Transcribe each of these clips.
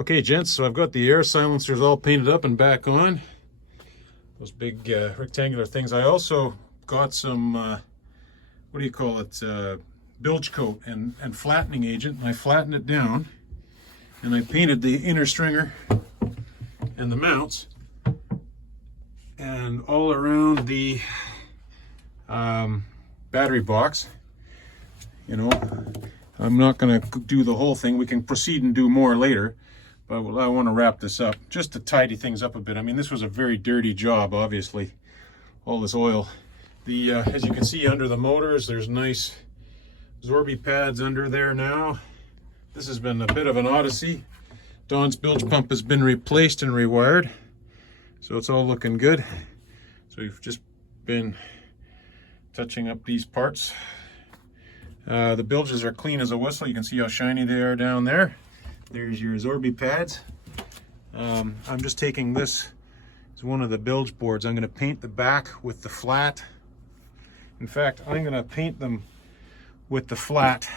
Okay, gents, so I've got the air silencers all painted up and back on. Those big rectangular things. I also got some, what do you call it, bilge coat and flattening agent. And I flattened it down and I painted the inner stringer and the mounts and all around the battery box. You know, I'm not going to do the whole thing. We can proceed and do more later. But I want to wrap this up just to tidy things up a bit. I mean, this was a very dirty job, obviously. All this oil. As you can see under the motors, there's nice Zorby pads under there now. This has been a bit of an odyssey. Don's bilge pump has been replaced and rewired. So it's all looking good. So we've just been touching up these parts. The bilges are clean as a whistle. You can see how shiny they are down there. There's your Zorby pads. I'm just taking this as one of the bilge boards. I'm going to paint the back with the flat. In fact, I'm going to paint them with the flat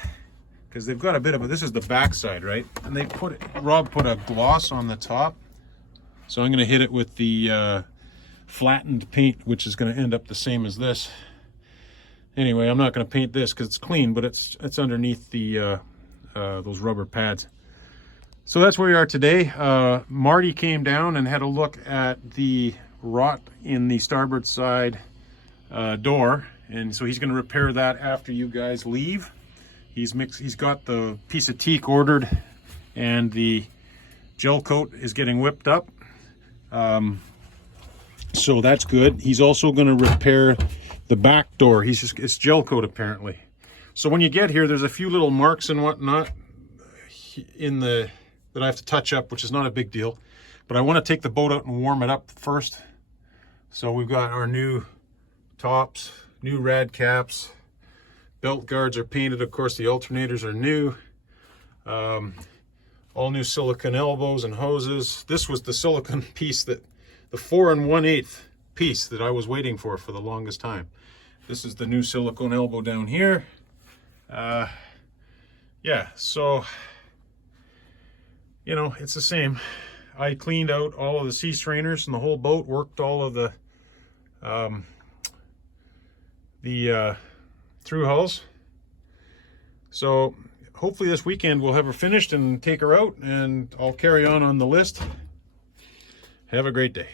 because they've got a bit of a, this is the back side, right? And they Rob put a gloss on the top. So I'm going to hit it with the flattened paint, which is going to end up the same as this. Anyway, I'm not going to paint this because it's clean, but it's underneath the those rubber pads. So that's where we are today. Marty came down and had a look at the rot in the starboard side door, and so he's going to repair that after you guys leave. He's got the piece of teak ordered, and the gel coat is getting whipped up. So that's good. He's also going to repair the back door. It's gel coat apparently. So when you get here, there's a few little marks and whatnot that I have to touch up, which is not a big deal. But I want to take the boat out and warm it up first. So we've got our new tops, new rad caps, belt guards are painted. Of course, the alternators are new. All new silicone elbows and hoses. This was the silicone piece the 4 1/8 piece that I was waiting for the longest time. This is the new silicone elbow down here. Yeah, so you know, it's the same. I cleaned out all of the sea strainers and the whole boat, worked all of the through hulls. So hopefully this weekend we'll have her finished and take her out, and I'll carry on the list. Have a great day.